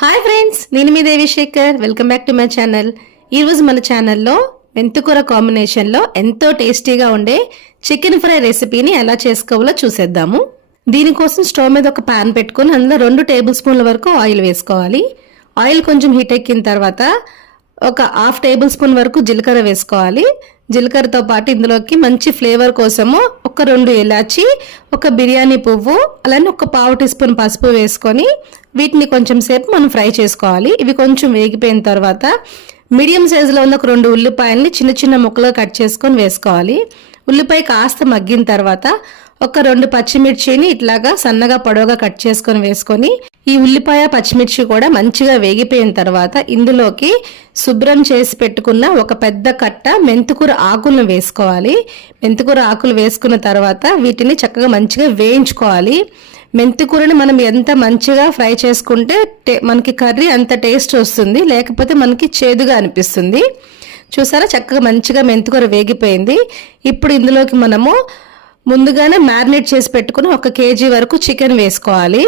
Hi friends, నేను మీ Devishekar. Welcome back to my channel. ఈరోజు మన ఛానల్లో మెంతికూర కాంబినేషన్లో ఎంతో టేస్టీగా ఉండే చికెన్ ఫ్రై రెసిపీని ఎలా చేసుకోవాలో చూసేద్దాము. దీనికోసం స్టవ్ మీద ఒక పాన్ పెట్టుకుని అందులో 2 టేబుల్ స్పూన్ల వరకు ఆయిల్ వేసుకోవాలి. ఆయిల్ కొంచెం హీట్ ఎక్కిన తర్వాత ఒక 1/2 టేబుల్ స్పూన్ వరకు జీలకర్ర వేసుకోవాలి. జీలకర్రతో పాటు ఇందులోకి మంచి ఫ్లేవర్ కోసము ఒక 2 ఇలాచి, ఒక బిర్యానీ పువ్వు, అలానే ఒక 1/2 టీ స్పూన్ పసుపు వేసుకొని వీటిని కొంచెం సేపు మనం ఫ్రై చేసుకోవాలి. ఇవి కొంచెం వేగిపోయిన తర్వాత మీడియం సైజులో ఉన్న ఒక 2 ఉల్లిపాయల్ని చిన్న చిన్న ముక్కలుగా కట్ చేసుకొని వేసుకోవాలి. ఉల్లిపాయ కాస్త మగ్గిన తర్వాత ఒక 2 పచ్చిమిర్చిని ఇట్లాగా సన్నగా పొడవుగా కట్ చేసుకొని వేసుకొని ఈ ఉల్లిపాయ పచ్చిమిర్చి కూడా మంచిగా వేగిపోయిన తర్వాత ఇందులోకి శుభ్రం చేసి పెట్టుకున్న ఒక పెద్ద కట్ట మెంతికూర ఆకులను వేసుకోవాలి. మెంతికూర ఆకులు వేసుకున్న తర్వాత వీటిని చక్కగా మంచిగా వేయించుకోవాలి. మెంతికూరని మనం ఎంత మంచిగా ఫ్రై చేసుకుంటే మనకి కర్రీ అంత టేస్ట్ వస్తుంది, లేకపోతే మనకి చేదుగా అనిపిస్తుంది. చూసారా, చక్కగా మంచిగా మెంతికూర వేగిపోయింది. ఇప్పుడు ఇందులోకి మనము ముందుగానే మ్యారినేట్ చేసి పెట్టుకుని 1 కేజీ వరకు చికెన్ వేసుకోవాలి.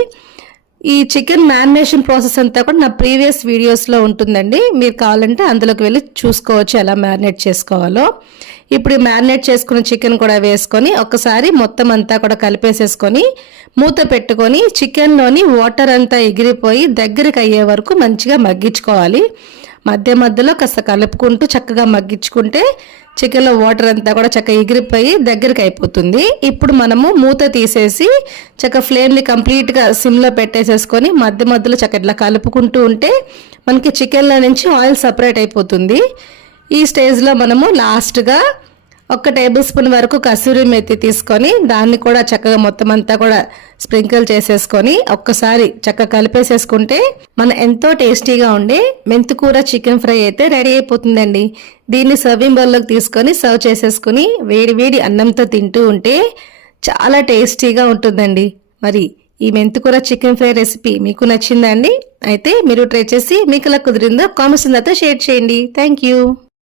ఈ చికెన్ మ్యారినేషన్ ప్రాసెస్ అంతా కూడా నా ప్రీవియస్ వీడియోస్లో ఉంటుందండి. మీరు కావాలంటే అందులోకి వెళ్ళి చూసుకోవచ్చు ఎలా మ్యారినేట్ చేసుకోవాలో. ఇప్పుడు మ్యారినేట్ చేసుకున్న చికెన్ కూడా వేసుకొని ఒకసారి మొత్తం అంతా కూడా కలిపేసేసుకొని మూత పెట్టుకొని చికెన్లోని వాటర్ అంతా ఎగిరిపోయి దగ్గరికి అయ్యే వరకు మంచిగా మగ్గించుకోవాలి. మధ్య మధ్యలో కాస్త కలుపుకుంటూ చక్కగా మగ్గించుకుంటే చికెన్లో వాటర్ అంతా కూడా చక్కగా ఎగిరిపోయి దగ్గరికి అయిపోతుంది. ఇప్పుడు మనము మూత తీసేసి చక్కగా ఫ్లేమ్ని కంప్లీట్గా సిమ్లో పెట్టేసేసుకొని మధ్య మధ్యలో చక్కగా ఇట్లా కలుపుకుంటూ ఉంటే మనకి చికెన్లో నుంచి ఆయిల్ సపరేట్ అయిపోతుంది. ఈ స్టేజ్లో మనము లాస్ట్గా 1 టేబుల్ స్పూన్ వరకు కసూరి మెత్తి తీసుకొని దాన్ని కూడా చక్కగా మొత్తం అంతా కూడా స్ప్రింకిల్ చేసేసుకొని ఒక్కసారి చక్కగా కలిపేసేసుకుంటే మన ఎంతో టేస్టీగా ఉండే మెంతికూర చికెన్ ఫ్రై అయితే రెడీ అయిపోతుందండి. దీన్ని సర్వింగ్ బౌల్లోకి తీసుకొని సర్వ్ చేసేసుకుని వేడి వేడి అన్నంతో తింటూ ఉంటే చాలా టేస్టీగా ఉంటుందండి. మరి ఈ మెంతికూర చికెన్ ఫ్రై రెసిపీ మీకు నచ్చిందా అండి? అయితే మీరు ట్రై చేసి మీకు ఎలా కుదిరిందో కామెంట్స్ నాతో షేర్ చేయండి. Thank you.